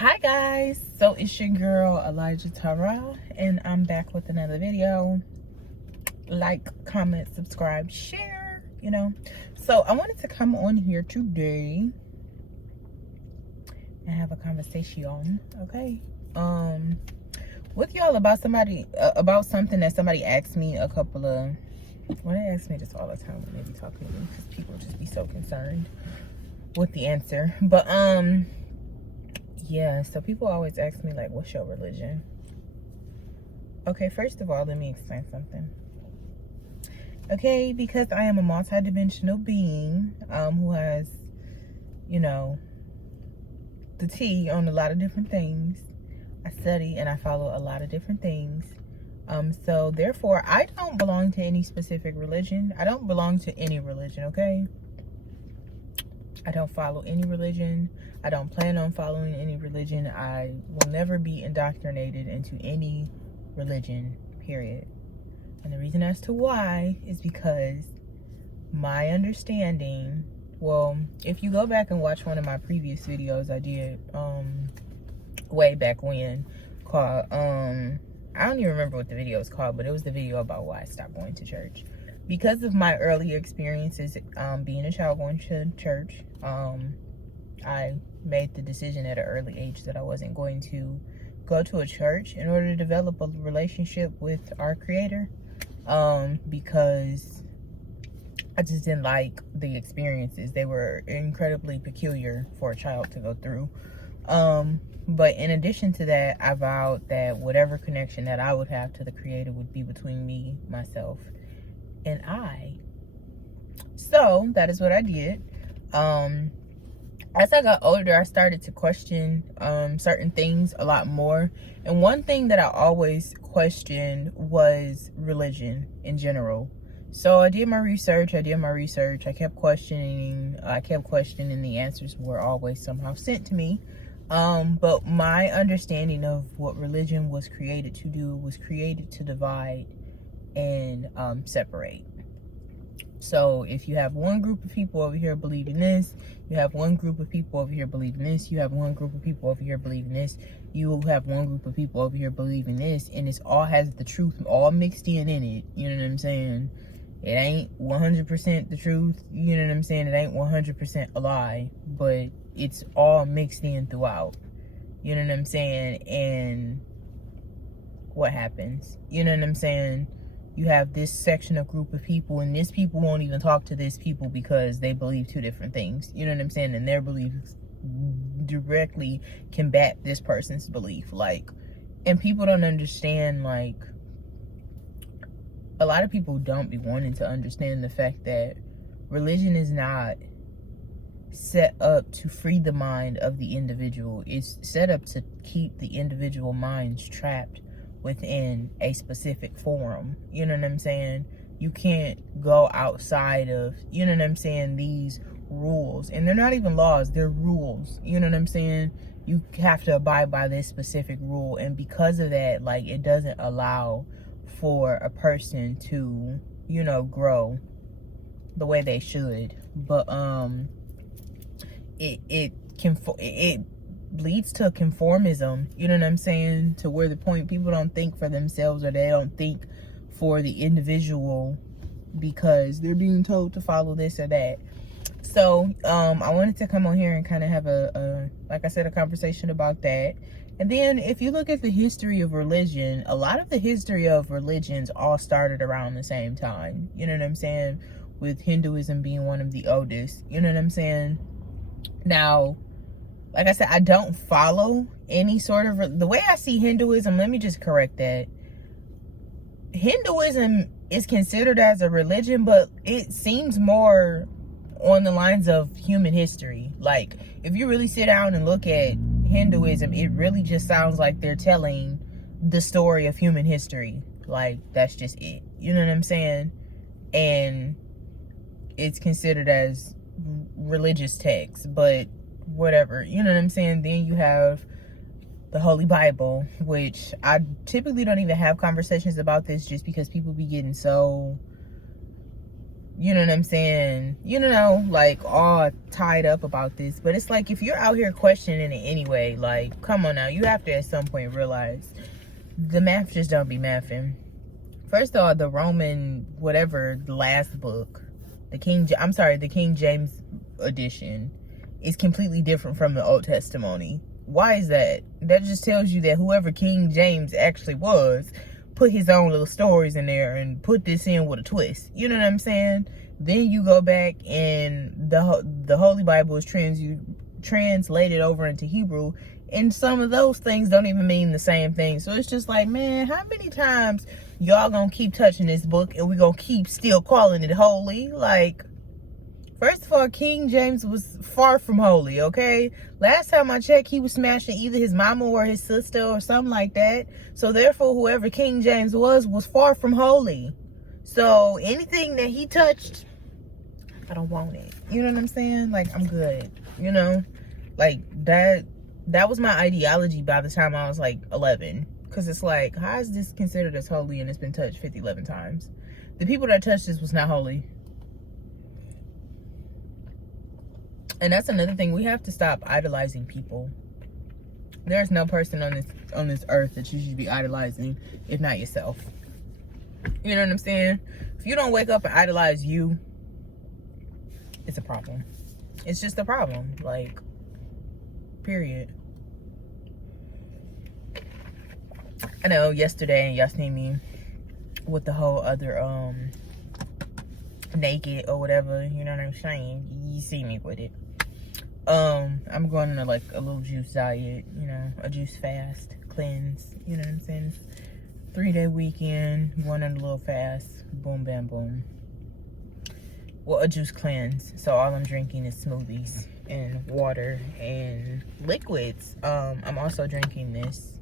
Hi guys, so it's your girl Elijah Tara, and I'm back with another video. Like, comment, subscribe, share, so I wanted to come on here today and have a conversation, okay, with y'all about something that somebody asked me a couple of, well, they ask me this all the time when they be talking to me, because people just be so concerned with the answer. But yeah, so people always ask me, like, what's your religion? Okay, first of all, let me explain something. Okay, because I am a multi-dimensional being who has, the T on a lot of different things. I study and I follow a lot of different things. So therefore, I don't belong to any specific religion. I don't belong to any religion, okay? I don't follow any religion. I don't plan on following any religion. I will never be indoctrinated into any religion, period. And the reason as to why is because my understanding, well, if you go back and watch one of my previous videos I did way back when, called, I don't even remember what the video was called, but it was the video about why I stopped going to church. Because of my early experiences being a child going to church, I made the decision at an early age that I wasn't going to go to a church in order to develop a relationship with our Creator, because I just didn't like the experiences. They were incredibly peculiar for a child to go through. But in addition to that, I vowed that whatever connection that I would have to the Creator would be between me, myself, and I. So that is what I did. As I got older, I started to question certain things a lot more. And one thing that I always questioned was religion in general. So I did my research. I kept questioning. The answers were always somehow sent to me. But my understanding of what religion was created to do was created to divide and separate. So if you have one group of people over here believing this, you have one group of people over here believing this, you have one group of people over here believing this, you have one group of people over here believing this, and it's all has the truth all mixed in it. You know what I'm saying? It ain't 100% the truth. You know what I'm saying? It ain't 100% a lie, but it's all mixed in throughout. You know what I'm saying? And what happens? You know what I'm saying? You have this section of group of people, and this people won't even talk to this people because they believe two different things. You know what I'm saying? And their beliefs directly combat this person's belief. Like, and people don't understand, like, a lot of people don't be wanting to understand the fact that religion is not set up to free the mind of the individual. It's set up to keep the individual minds trapped within a specific forum. You know what I'm saying? You can't go outside of, you know what I'm saying, these rules. And they're not even laws, they're rules. You know what I'm saying? You have to abide by this specific rule. And because of that, like, it doesn't allow for a person to, grow the way they should. But it leads to conformism, you know what I'm saying, to where the point people don't think for themselves, or they don't think for the individual because they're being told to follow this or that. So I wanted to come on here and kind of have like I said, a conversation about that. And then if you look at the history of religion, a lot of the history of religions all started around the same time, you know what I'm saying, with Hinduism being one of the oldest, you know what I'm saying. Now, like I said, I don't follow any sort of, the way I see Hinduism, let me just correct that. Hinduism is considered as a religion, but it seems more on the lines of human history. Like, if you really sit down and look at Hinduism, it really just sounds like they're telling the story of human history. Like, that's just it. You know what I'm saying? And it's considered as religious text, but whatever, you know what I'm saying. Then you have the Holy Bible, which I typically don't even have conversations about this, just because people be getting so you know what I'm saying, like all tied up about this. But it's like, if you're out here questioning it anyway, like, come on now, you have to at some point realize the math just don't be mathing. First of all, the Roman, whatever, the last book, the King James edition is completely different from the Old Testimony. Why is that? That just tells you that whoever King James actually was put his own little stories in there and put this in with a twist. You know what I'm saying? Then you go back and the Holy Bible is translated over into Hebrew, and some of those things don't even mean the same thing. So it's just like, man, how many times y'all gonna keep touching this book and we gonna keep still calling it holy? Like, first of all, King James was far from holy, okay? Last time I checked, he was smashing either his mama or his sister or something like that. So therefore, whoever King James was far from holy. So anything that he touched, I don't want it. You know what I'm saying? Like, I'm good, Like, that was my ideology by the time I was like 11. Because it's like, how is this considered as holy and it's been touched 11 times? The people that touched this was not holy. And that's another thing. We have to stop idolizing people. There's no person on this earth that you should be idolizing, if not yourself. You know what I'm saying? If you don't wake up and idolize you, it's a problem. It's just a problem. Like, period. I know yesterday y'all seen me with the whole other naked or whatever, you know what I'm saying? You see me with it. I'm going on like a little juice diet, a juice fast, cleanse, you know what I'm saying? 3-day weekend, going on a little fast, boom, bam, boom. Well, a juice cleanse. So all I'm drinking is smoothies and water and liquids. I'm also drinking this.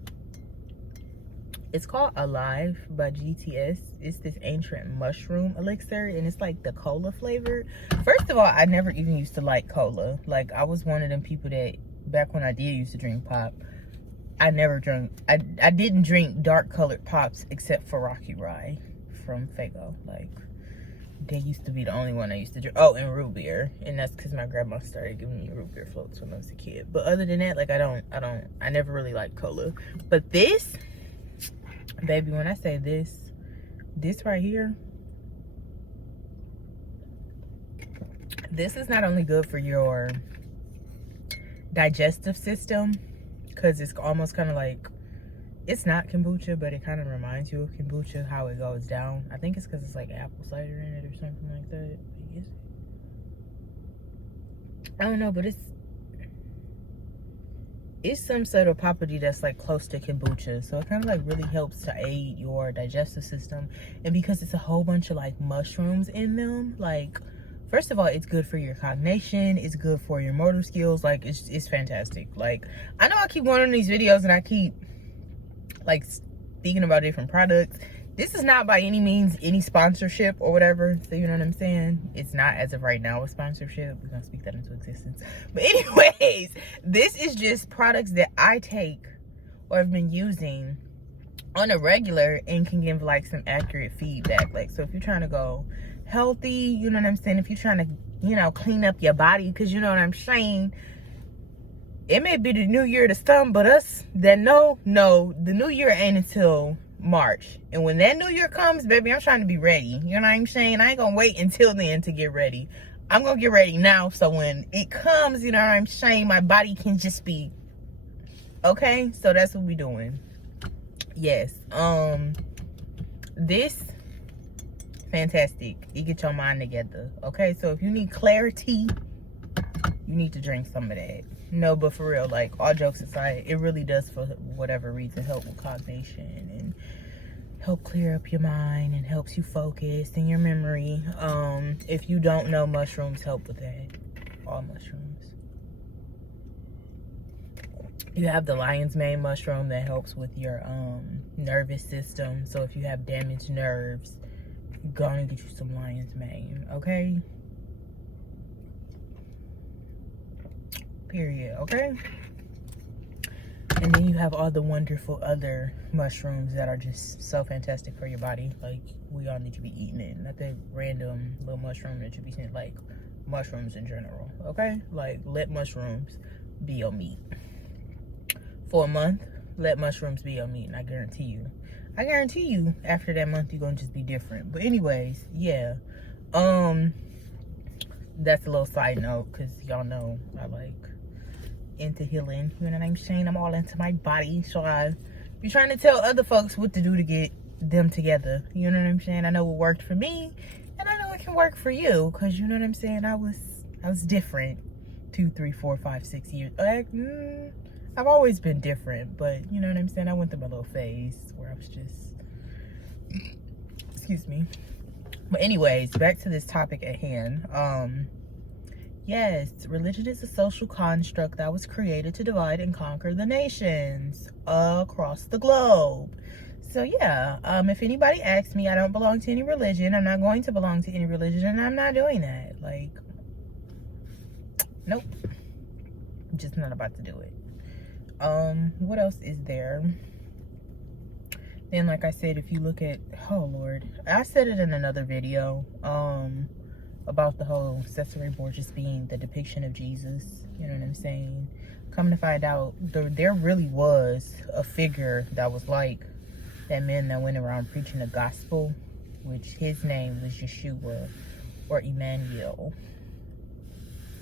It's called Alive by GTS. It's this ancient mushroom elixir, and it's like the cola flavor. First of all, I never even used to like cola. Like, I was one of them people that, back when I did used to drink pop, I didn't drink dark colored pops except for Rocky Rye from Faygo. Like, they used to be the only one I used to drink. Oh, and root beer. And that's because my grandma started giving me root beer floats when I was a kid. But other than that, like, I never really liked cola. But this, baby, when I say this right here, this is not only good for your digestive system, because it's almost kind of like, it's not kombucha, but it kind of reminds you of kombucha, how it goes down. I think it's because it's like apple cider in it or something like that. I don't know, but it's some sort of property that's like close to kombucha, so it kind of like really helps to aid your digestive system. And because it's a whole bunch of like mushrooms in them, like, first of all, it's good for your cognition, it's good for your motor skills. Like, it's fantastic. Like, I know I keep going on these videos and I keep like speaking about different products. This is not by any means any sponsorship or whatever, so you know what I'm saying? It's not, as of right now, a sponsorship. We're gonna speak that into existence. But anyways, this is just products that I take or have been using on a regular and can give like some accurate feedback. Like, so if you're trying to go healthy, you know what I'm saying? If you're trying to, clean up your body, because you know what I'm saying, it may be the new year to some, but us that no, the new year ain't until March. And when that new year comes, baby, I'm trying to be ready. You know what I'm saying? I ain't gonna wait until then to get ready. I'm gonna get ready now, so when it comes, you know what I'm saying, my body can just be okay. So that's what we doing. Yes. This fantastic. You get your mind together. Okay, so if you need clarity, you need to drink some of that. No, but for real, like, all jokes aside, it really does, for whatever reason, help with cognition and help clear up your mind and helps you focus and your memory. If you don't know, mushrooms help with that. All mushrooms. You have the lion's mane mushroom that helps with your nervous system. So if you have damaged nerves, go and get you some lion's mane, okay? Period, okay? And then you have all the wonderful other mushrooms that are just so fantastic for your body. Like, we all need to be eating it. Not the random little mushroom that you be seeing, like mushrooms in general, okay? Like, let mushrooms be your meat. For a month, let mushrooms be your meat, and I guarantee you, after that month, you're gonna just be different. But anyways, yeah. That's a little side note, because y'all know I like into healing, you know what I'm saying? I'm all into my body, so I be trying to tell other folks what to do to get them together, you know what I'm saying? I know what worked for me, and I know it can work for you, because you know what I'm saying, I was different 2, 3, 4, 5, 6 years. I've always been different, but you know what I'm saying, I went through my little phase where I was just, excuse me. But anyways, back to this topic at hand. Yes, religion is a social construct that was created to divide and conquer the nations across the globe. So yeah, if anybody asks me, I don't belong to any religion. I'm not going to belong to any religion, and I'm not doing that. Like, nope. I'm just not about to do it. What else is there? Then, like I said, if you look at, oh Lord, I said it in another video, about the whole Cesare Borgia being the depiction of Jesus, you know what I'm saying? Coming to find out, there really was a figure that was like that man that went around preaching the gospel, which his name was Yeshua or Emmanuel.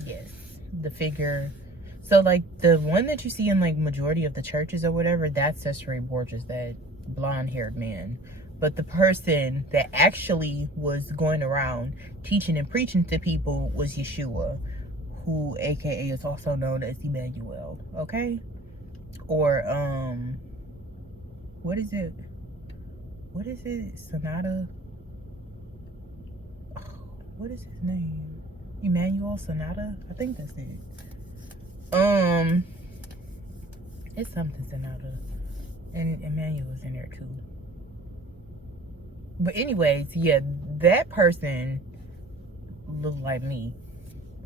Yes, the figure. So like the one that you see in like majority of the churches or whatever, that's Cesare Borgia, that blonde-haired man. But the person that actually was going around teaching and preaching to people was Yeshua, who aka is also known as Emmanuel, okay? Or what is it? Sonata? Oh, what is his name? Emmanuel Sonata? I think that's it. It's something Sonata. And Emmanuel's in there too. But anyways, yeah, that person looked like me.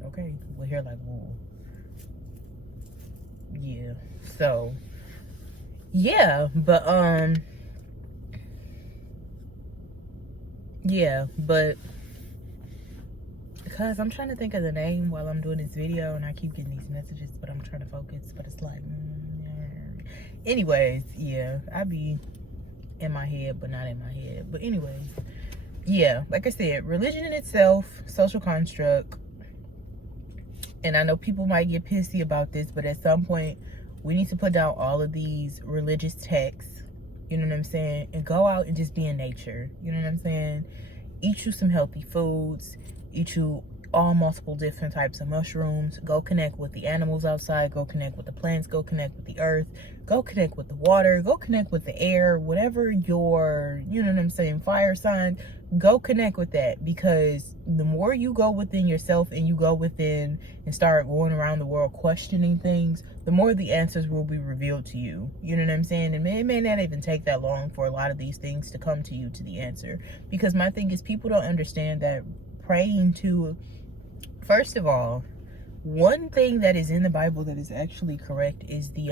Okay, with hair like wool. Yeah. So yeah, but yeah, but because I'm trying to think of the name while I'm doing this video, and I keep getting these messages, but I'm trying to focus, but it's like anyways, yeah, I be in my head but not in my head. But anyways, yeah, like I said, religion in itself, social construct. And I know people might get pissy about this, but at some point we need to put down all of these religious texts, you know what I'm saying, and go out and just be in nature, you know what I'm saying? Eat you some healthy foods, eat you all multiple different types of mushrooms, go connect with the animals outside, go connect with the plants, go connect with the earth, go connect with the water, go connect with the air, whatever your, you know what I'm saying, fire sign, go connect with that. Because the more you go within yourself and you go within and start going around the world questioning things, the more the answers will be revealed to you, you know what I'm saying? And it may not even take that long for a lot of these things to come to you, to the answer. Because my thing is, people don't understand that praying to, first of all, one thing that is in the Bible that is actually correct is the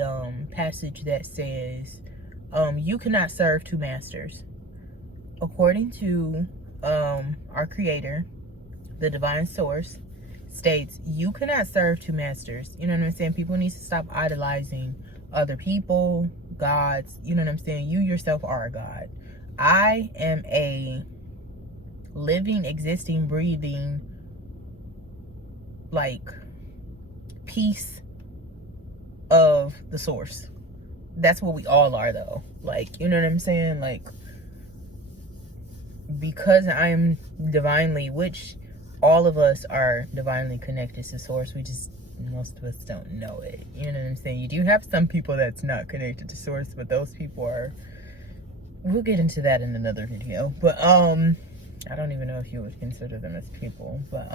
passage that says you cannot serve two masters. According to our creator, the divine source, states you cannot serve two masters. You know what I'm saying? People need to stop idolizing other people, gods. You know what I'm saying? You yourself are a god. I am a living, existing, breathing, like, piece of the source. That's what we all are, though. Like, you know what I'm saying? Like, because I'm divinely, which all of us are divinely connected to source, we just, most of us don't know it. You know what I'm saying? You do have some people that's not connected to source, but those people are, we'll get into that in another video. But I don't even know if you would consider them as people, but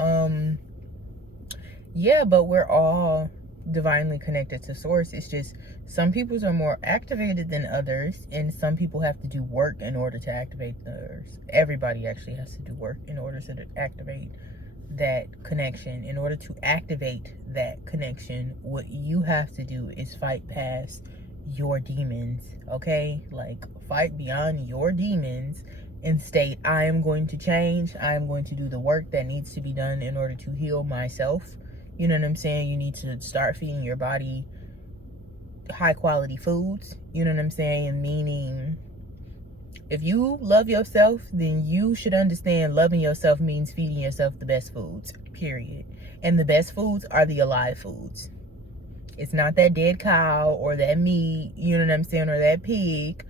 yeah, but we're all divinely connected to source. It's just some peoples are more activated than others, and some people have to do work in order to activate theirs. Everybody actually has to do work in order to activate that connection. In order to activate that connection, what you have to do is fight past your demons, okay? Like, fight beyond your demons and state, I am going to change. I am going to do the work that needs to be done in order to heal myself. You know what I'm saying? You need to start feeding your body high quality foods. You know what I'm saying? Meaning, if you love yourself, then you should understand loving yourself means feeding yourself the best foods, period. And the best foods are the alive foods. It's not that dead cow or that meat, you know what I'm saying, or that pig.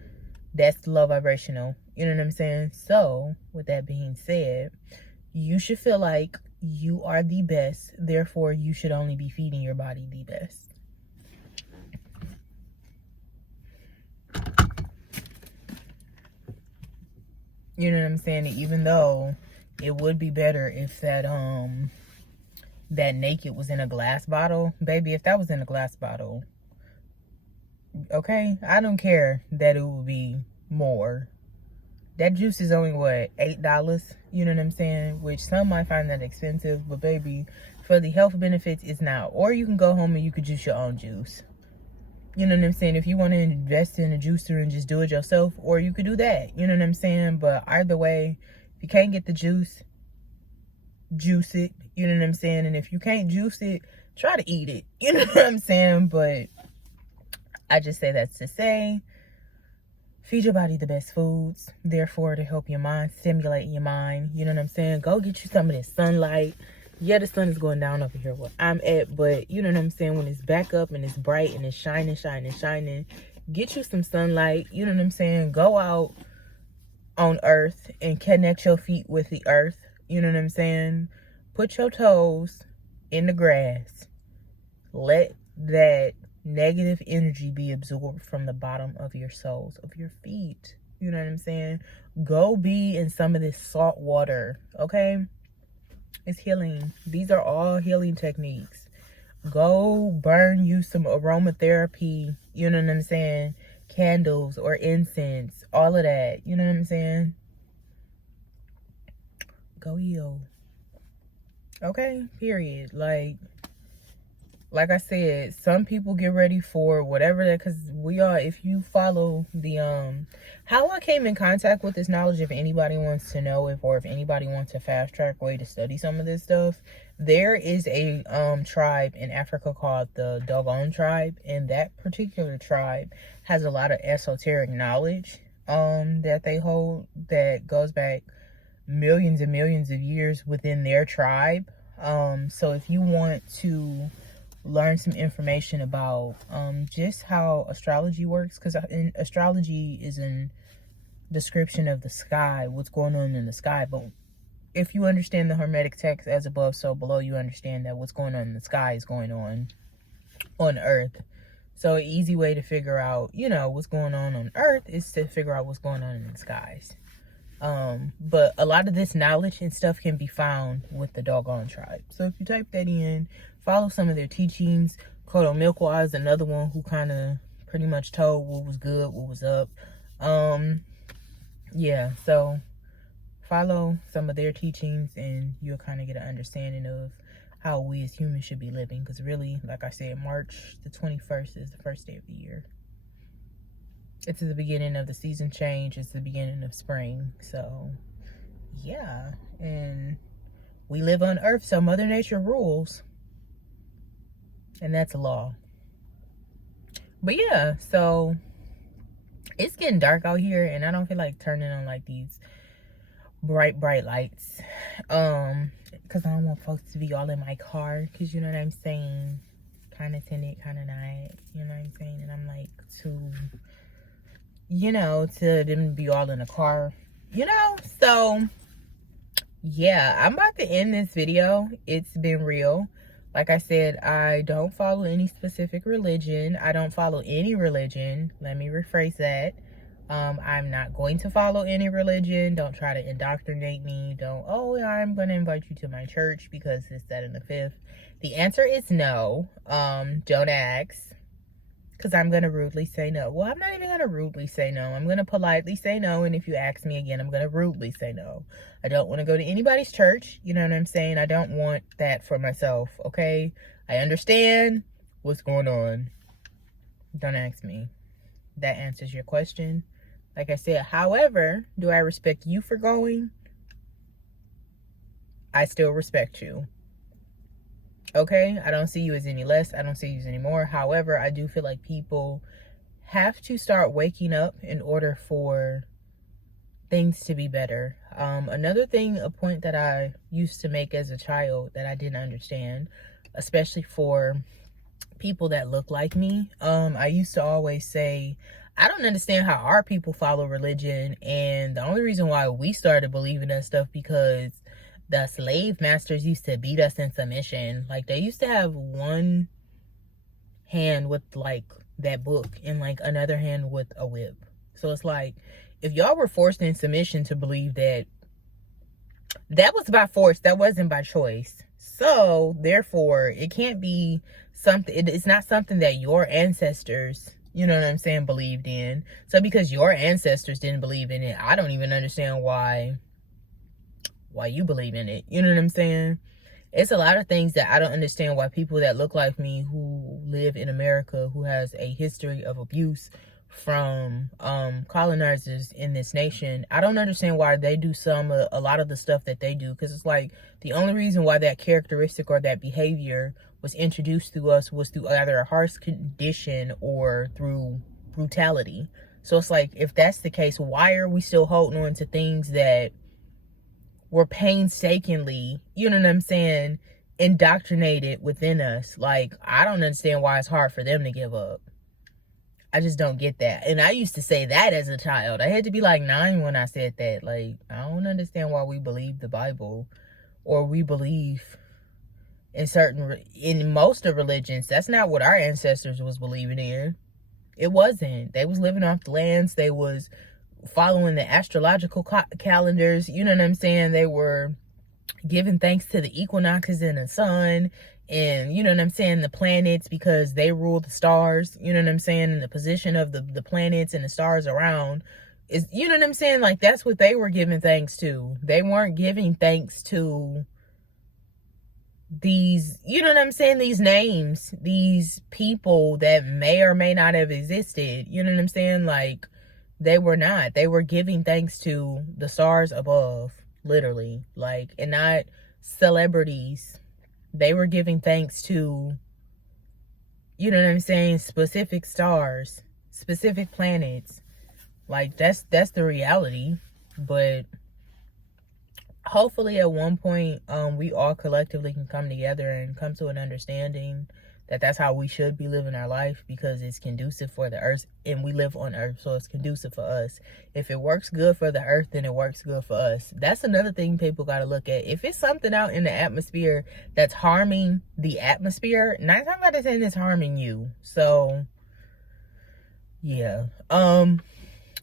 That's low vibrational. You know what I'm saying? So, with that being said, you should feel like you are the best. Therefore, you should only be feeding your body the best. You know what I'm saying? Even though it would be better if that naked was in a glass bottle. Baby, if that was in a glass bottle, okay, I don't care that it would be more. That juice is only what, $8? You know what I'm saying? Which some might find that expensive, but baby, for the health benefits, it's not. Or you can go home and you could juice your own juice. You know what I'm saying? If you want to invest in a juicer and just do it yourself, or you could do that. You know what I'm saying? But either way, if you can't get the juice, juice it. You know what I'm saying? And if you can't juice it, try to eat it. You know what I'm saying? But I just say that's to say, feed your body the best foods, therefore to help your mind, stimulate your mind. You know what I'm saying? Go get you some of this sunlight. Yeah, the sun is going down over here where I'm at, but you know what I'm saying? When it's back up and it's bright and it's shining, get you some sunlight. You know what I'm saying? Go out on earth and connect your feet with the earth. You know what I'm saying? Put your toes in the grass. Let that negative energy be absorbed from the bottom of your soles, of your feet. You know what I'm saying? Go be in some of this salt water, okay? It's healing. These are all healing techniques. Go burn you some aromatherapy, you know what I'm saying? Candles or incense, all of that. You know what I'm saying? Go heal. Okay, period. Like I said, some people get ready for whatever that, because we are, if you follow the how I came in contact with this knowledge, if anybody wants to know, or if anybody wants a fast track way to study some of this stuff, there is a tribe in Africa called the Dogon tribe, and that particular tribe has a lot of esoteric knowledge that they hold that goes back millions and millions of years within their tribe. So if you want to learn some information about just how astrology works, because astrology is an description of the sky, what's going on in the sky, but if you understand the Hermetic text, as above so below, you understand that what's going on in the sky is going on earth. So an easy way to figure out, you know, what's going on earth is to figure out what's going on in the skies. But a lot of this knowledge and stuff can be found with the Dogon tribe. So if you type that in, follow some of their teachings. Kodo Milkwa is another one who kind of pretty much told what was good, what was up. Yeah, so follow some of their teachings and you'll kind of get an understanding of how we as humans should be living. Because really, like I said, March the 21st is the first day of the year. It's the beginning of the season change. It's the beginning of spring. So, yeah. And we live on Earth, so Mother Nature rules. And that's a law. But yeah, so it's getting dark out here. And I don't feel like turning on like these bright lights. Because I don't want folks to be all in my car. Because you know what I'm saying? Kind of tinted, kind of not. You know what I'm saying? And I'm like too... you know, to them be all in the car, you know. So yeah, I'm about to end this video. It's been real. Like I said, I don't follow any specific religion. I don't follow any religion. Let me rephrase that. I'm not going to follow any religion. Don't try to indoctrinate me. Don't, oh, I'm going to invite you to my church because it's that and the fifth. The answer is no. Don't ask. Because I'm going to rudely say no. Well, I'm not even going to rudely say no. I'm going to politely say no. And if you ask me again, I'm going to rudely say no. I don't want to go to anybody's church. You know what I'm saying? I don't want that for myself. Okay? I understand what's going on. Don't ask me. that answers your question. Like I said, however, do I respect you for going? I still respect you. Okay? I don't see you as any less. I don't see you as any more. However, I do feel like people have to start waking up in order for things to be better. Another thing, a point that I used to make as a child that I didn't understand, especially for people that look like me, I used to always say, I don't understand how our people follow religion, and the only reason why we started believing that stuff because the slave masters used to beat us in submission. Like, they used to have one hand with like that book and like another hand with a whip. So it's like, if y'all were forced in submission to believe that that was by force, that wasn't by choice. So therefore, it can't be something, it's not something that your ancestors, you know what I'm saying, believed in. So because your ancestors didn't believe in it, I don't even understand why you believe in it. You know what I'm saying? It's a lot of things that I don't understand why people that look like me, who live in America, who has a history of abuse from colonizers in this nation, I don't understand why they do a lot of the stuff that they do. Because it's like, the only reason why that characteristic or that behavior was introduced to us was through either a harsh condition or through brutality. So it's like, if that's the case, why are we still holding on to things that were painstakingly, you know what I'm saying, indoctrinated within us? Like, I don't understand why it's hard for them to give up. I just don't get that. And I used to say that as a child. I had to be like 9 when I said that. Like, I don't understand why we believe the Bible, or we believe in most of religions. That's not what our ancestors was believing in. It wasn't. They was living off the lands. They was following the astrological calendars. You know what I'm saying? They were giving thanks to the equinoxes in the sun, and you know what I'm saying, the planets, because they rule the stars. You know what I'm saying? And the position of the planets and the stars around is, you know what I'm saying, like, that's what they were giving thanks to. They weren't giving thanks to these, you know what I'm saying, these names, these people that may or may not have existed. You know what I'm saying? Like, they were not. They were giving thanks to the stars above, literally. Like, and not celebrities. They were giving thanks to, you know what I'm saying, specific stars, specific planets. Like, that's the reality. But hopefully at one point, we all collectively can come together and come to an understanding that that's how we should be living our life, because it's conducive for the earth, and we live on earth, so it's conducive for us. If it works good for the earth, then it works good for us. That's another thing people got to look at. If it's something out in the atmosphere that's harming the atmosphere, 9 times out of 10 it's harming you. So yeah.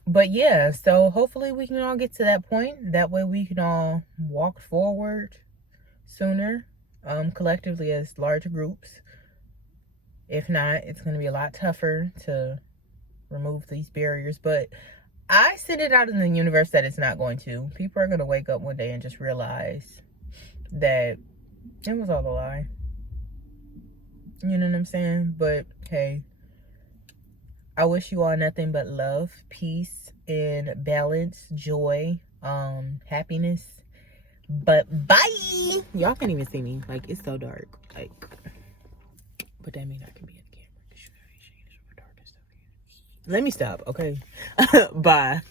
But yeah, so hopefully we can all get to that point. That way we can all walk forward sooner, collectively as large groups. If not, it's going to be a lot tougher to remove these barriers. But I send it out in the universe that it's not going to. People are going to wake up one day and just realize that it was all a lie. You know what I'm saying? But hey, I wish you all nothing but love, peace, and balance, joy, happiness. But bye! Y'all can't even see me. Like, it's so dark. Like, but that means I can be in the camera. Let me stop, okay? Bye.